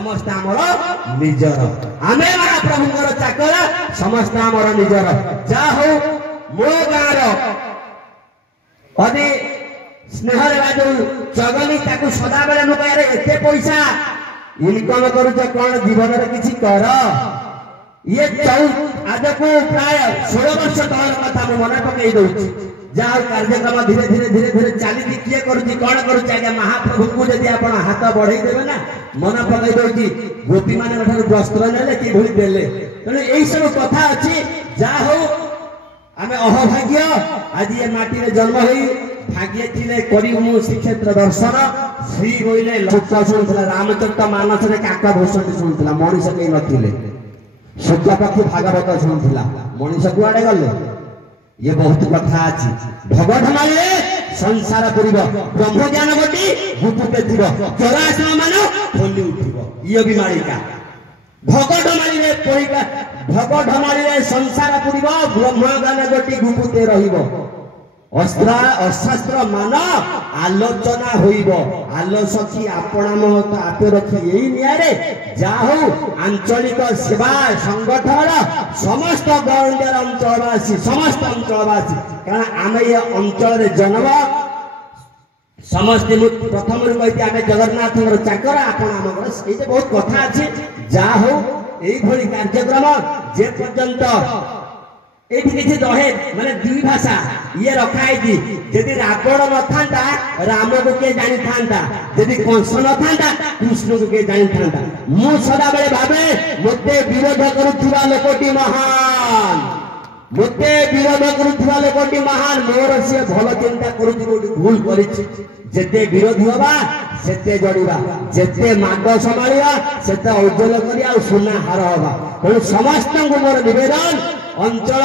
समस्त आमर निजर आमे महाप्रभुंकर चाकर समस्त आमर निजर जा हो मो गाँव अदि स्नेह जो चगली ताकू सदा बेले मु कहे एते पैसा इनकम करूच कौन जीवन में किसी कर ये आज को प्राय 16 वर्ष तल कथा मु मन पकई दूची जहाँ कार्यक्रम धीरे धीरे धीरे धीरे चली किए करुच्ची कौन करुच्ची आज्ञा महाप्रभु को जब आप हाथ बढ़े देवे ना मन पकई दूची गोपी मान वस्त्र ने कि देले तेणु यही सब कथा अच्छी जहा हो आम अहभाग्य आज ये माटी में जन्म हुई भाग्य थिले करू श्रीक्षेत्र दर्शन श्री बोले शुणुला रामचरित मानस काक भूषण शुणुला मनीष कई नथिले शुक्ला पक्षी भागवत शुणुला मनीष कुआडे गले ये बहुत कथा अच्छी भगवत मारे संसार पूर्व ब्रह्म ज्ञान गति गुपुते थी चौरासी मान खोली उठ ये भी मालिका भगत मारे पढ़ा भगत मारे संसार पूर्व ब्रह्म ज्ञान गति गुपुते अशास्त्र मान आलोचना होइबो आलो सखी आपणा महत आपे रखी यही नियारे जाहु आंचलिक सेवा संगठन समस्त गौंडर अंचलवासी समस्त अंचलवासी कारण आम ये अंचल जन्म समस्त प्रथम कहती आम जगन्नाथ चाकर आपण आम बहुत कथा अच्छी जाहु यही कार्यक्रम जे पर्यंत ये किसी रहे माने दुई भाषा ये रखाई यदि रावण न था राम को किए जानी था यदि कंस न था कृष्ण को किए जानी था मु सदा बेले भावे मते विरोध करुवा लोकटी महान मते विरोध करुवा लोकटी महान मोर सी भल चिंता करुच्ची भूल करते विरोधी हवा सेते जड़िबा जेते माड संभाळिबा सेते उज्जवल करिया सुना हार हवा तेणु समस्त को मोर निवेदन अंचल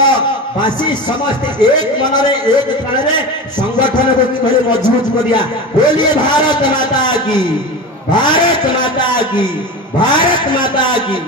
वासी समस्त एक मन एक प्राण संगठन को कि मजबूत करिया बोलिए भारत माता की भारत माता की भारत माता की।